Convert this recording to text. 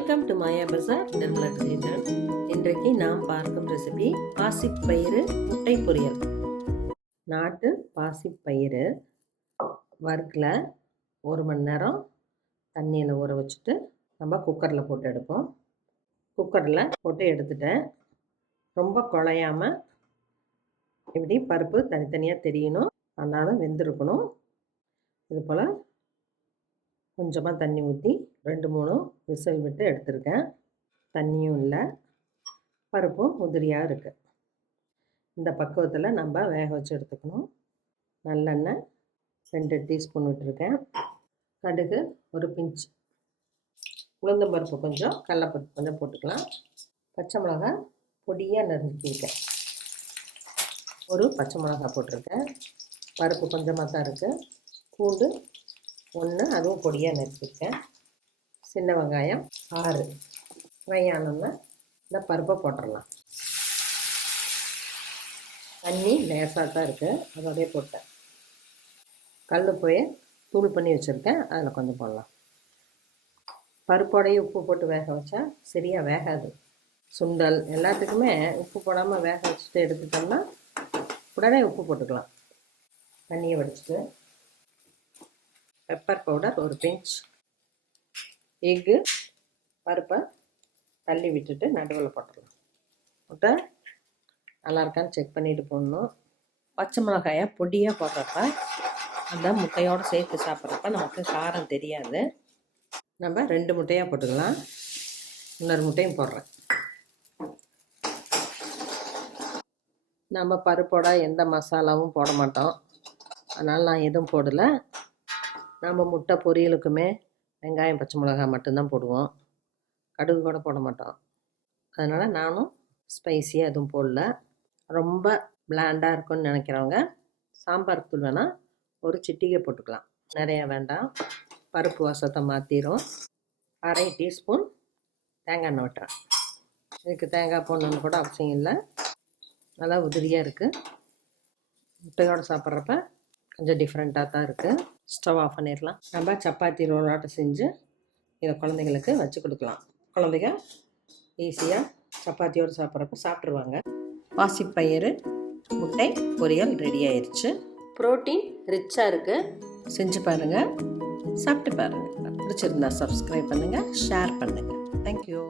Welcome to Maya Bazaar Nirmala creation. இன்றைக்கு நாம் பார்க்கும் ரெசிபி பாசிப்பயிறு முட்டை பொரியல். நாட்டு பாசிப்பயிறு வறுக்கல 1 மணி நேரம் தண்ணியில் ஊற வச்சுட்டு நம்ம குக்கரில் போட்டு எடுப்போம். குக்கரில் போட்டு எடுத்துட்டேன். ரொம்ப குழையாமல் இப்படி பருப்பு தனித்தனியாக தெரியணும், ஆனாலும் வெந்திருக்கணும். இது போல் கொஞ்சமாக தண்ணி ஊற்றி 2-3 விசில் விட்டு எடுத்துருக்கேன். தண்ணியும் இல்லை, பருப்பும் உதிரியாக இருக்குது. இந்த பக்குவத்தில் நம்ம வேக வச்சு எடுத்துக்கணும். நல்லெண்ணெய் 2 டீஸ்பூன் விட்டுருக்கேன். கடுகு ஒரு பிஞ்ச், உளுந்தம் பருப்பு கொஞ்சம், கடலைப்பருப்பு கொஞ்சம் போட்டுக்கலாம். பச்சை மிளகாய் பொடியாக நறுக்கியிருக்கேன். ஒரு பச்சை மிளகாய் போட்டிருக்கேன். பருப்பு கொஞ்சமாக தான் இருக்குது. பூண்டு 1, அதுவும் பொடியாக நறுக்கியிருக்கேன். சின்ன வெங்காயம் 6. வெங்காயம்னா இந்த பருப்பை போட்டுடலாம். தண்ணி லேசாக தான் இருக்குது, அதோடய போட்டேன். கல் போய் தூள் பண்ணி வச்சுருக்கேன், அதில் கொஞ்சம் போடலாம். பருப்போடையே உப்பு போட்டு வேக வச்சா சரியாக வேகாது. சுண்டல் எல்லாத்துக்குமே உப்பு போடாமல் வேக வச்சுட்டு எடுத்துட்டோம்னா உடனே உப்பு போட்டுக்கலாம். தண்ணியை வடிச்சிட்டு பெப்பர் பவுடர் ஒரு பிஞ்ச், எக்கு, பருப்பை தள்ளி விட்டுட்டு நடுவில் போட்டுடலாம். போட்டு நல்லா இருக்கான்னு செக் பண்ணிவிட்டு போடணும். பச்சை மிளகாயை பொடியாக போடுறப்ப அந்த முட்டையோடு சேர்த்து சாப்பிட்றப்ப நமக்கு காரம் தெரியாது. நம்ம 2 முட்டையாக போட்டுக்கலாம். இன்னொரு முட்டையும் போடுறேன். நம்ம பருப்போட எந்த மசாலாவும் போட மாட்டோம், அதனால் நான் எதுவும் போடலை. நம்ம முட்டை பொரியலுக்குமே வெங்காயம் பச்சை மிளகாய் மட்டும்தான் போடுவோம், கடுகு கூட போட மாட்டோம். அதனால் நானும் ஸ்பைஸியாக எதுவும் போடல. ரொம்ப பிளாண்டாக இருக்குன்னு நினைக்கிறவங்க சாம்பார் தூள் வேணால் ஒரு சிட்டிகை போட்டுக்கலாம், நிறையா வேண்டாம், பருப்பு வாசத்தை மாற்றிடும். 1/2 டீஸ்பூன் தேங்காய் எண்ணெய் விட்டுறேன். இதுக்கு தேங்காய் போடணுன்னு கூட அவசியம் இல்லை, நல்லா உதிரியாக இருக்குது. முட்டையோடு சாப்பிட்றப்ப கொஞ்சம் டிஃப்ரெண்ட்டாக தான் இருக்குது. ஸ்டவ் ஆஃப் பண்ணிடலாம். நம்ம சப்பாத்தி ரோலாட்டை செஞ்சு இதை குழந்தைங்களுக்கு வச்சு கொடுக்கலாம். குழந்தைங்க ஈஸியாக சப்பாத்தியோடு சாப்பிட்றப்ப சாப்பிட்ருவாங்க. பாசிப்பயிறு முட்டை பொரியல் ரெடி ஆயிடுச்சு. ப்ரோட்டீன் ரிச்சாக இருக்குது, செஞ்சு பாருங்கள், சாப்பிட்டு பாருங்கள். பிடிச்சிருந்தா சப்ஸ்கிரைப் பண்ணுங்கள், ஷேர் பண்ணுங்கள். தேங்க்யூ.